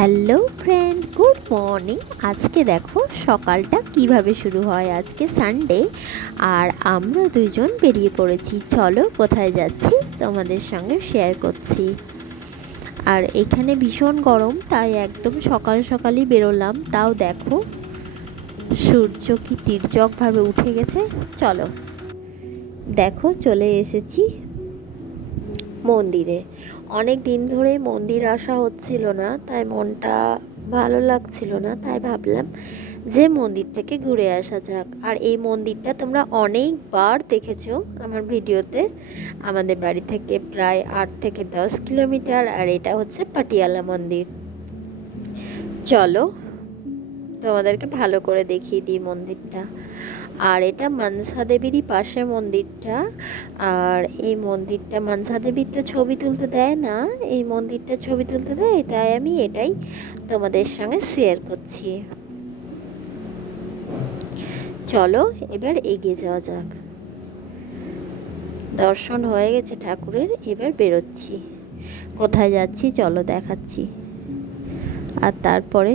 Hello friend, good morning. আজকে দেখো সকালটা কিভাবে শুরু হয়। আজকে সানডে আর আমরা দুজন বেরিয়ে পড়েছি। চলো কোথায় যাচ্ছি তোমাদের সঙ্গে শেয়ার করছি। আর এখানে ভীষণ গরম, তাই একদম সকাল সকালই বেরোলাম। তাও দেখো সূর্য কি তির্যকভাবে উঠে গেছে। চলো দেখো চলে এসেছি মন্দিরে। অনেক দিন ধরে মন্দির আসা হচ্ছিল না, তাই মনটা ভালো লাগছিল না, তাই ভাবলাম যে মন্দির থেকে ঘুরে আসা যাক। আর এই মন্দিরটা তোমরা অনেকবার দেখেছো আমার ভিডিওতে। আমাদের বাড়ি থেকে প্রায় 8 থেকে 10 কিলোমিটার, আর এটা হচ্ছে পাটিয়ালা মন্দির। চলো তোমাদেরকে ভালো করে দেখিয়ে দিই মন্দিরটা। আর এটা মনসা দেবীরই পাশে মন্দিরটা। আর এই মন্দিরটা মনসা দেবীর তো ছবি তুলতে দেয় না, এই মন্দিরটা ছবি তুলতে দেয়, তাই আমি এটাই তোমাদের সঙ্গে শেয়ার করছি। চলো এবার এগিয়ে যাওয়া যাক। দর্শন হয়ে গেছে ঠাকুরের, এবার বেরোচ্ছি। কোথায় যাচ্ছি চলো দেখাচ্ছি। আর তারপরে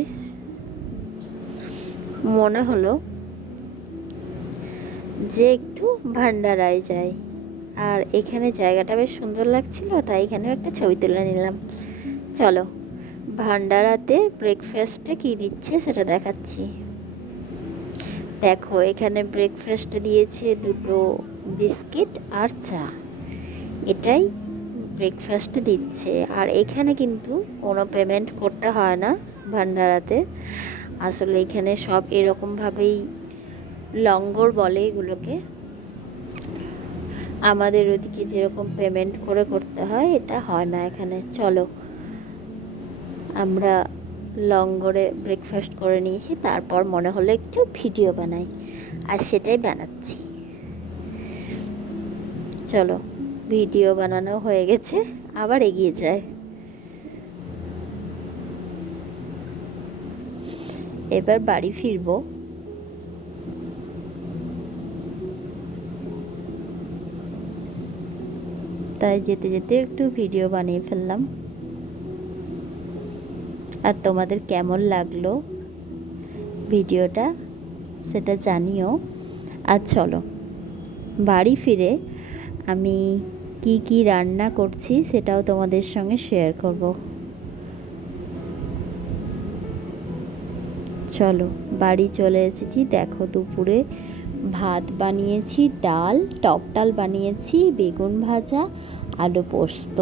মনে হলো যে একটু ভান্ডারায় যাই। আর এখানে জায়গাটা বেশ সুন্দর লাগছিল, তাই এখানেও একটা ছবি তুলে নিলাম। চলো ভান্ডারাতে ব্রেকফাস্টে কী দিচ্ছে সেটা দেখাচ্ছি। দেখো এখানে ব্রেকফাস্টে দিয়েছে 2টো বিস্কিট আর চা। এটাই ব্রেকফাস্টে দিচ্ছে। আর এখানে কিন্তু কোনো পেমেন্ট করতে হয় না ভান্ডারাতে। আসলে এখানে সব এরকমভাবেই লঙ্গর বলে এগুলোকে। আমাদের ওদিকে যেরকম পেমেন্ট করে করতে হয়, এটা হয় না এখানে। চলো আমরা লঙ্গরে ব্রেকফাস্ট করে নিয়েছি, তারপর মনে হলো একটু ভিডিও বানাই, আর সেটাই বানাচ্ছি। চলো ভিডিও বানানো হয়ে গেছে, আবার এগিয়ে যায়। এবার বাড়ি ফিরবো। তাই যেতে যেতে একটু ভিডিও বানিয়ে ফেললাম। আর তোমাদের কেমন লাগলো ভিডিওটা সেটা জানিও। আর চলো বাড়ি ফিরে আমি কি কি রান্না করছি সেটাও তোমাদের সঙ্গে শেয়ার করব। চলো বাড়ি চলে এসেছি। দেখো দুপুরে ভাত বানিয়েছি, ডাল, টক ডাল বানিয়েছি, বেগুন ভাজা, আলু পোস্ত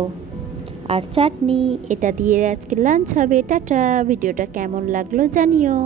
আর চাটনি। এটা দিয়ে আজকে লাঞ্চ হবে। টাটা। ভিডিওটা কেমন লাগলো জানিও।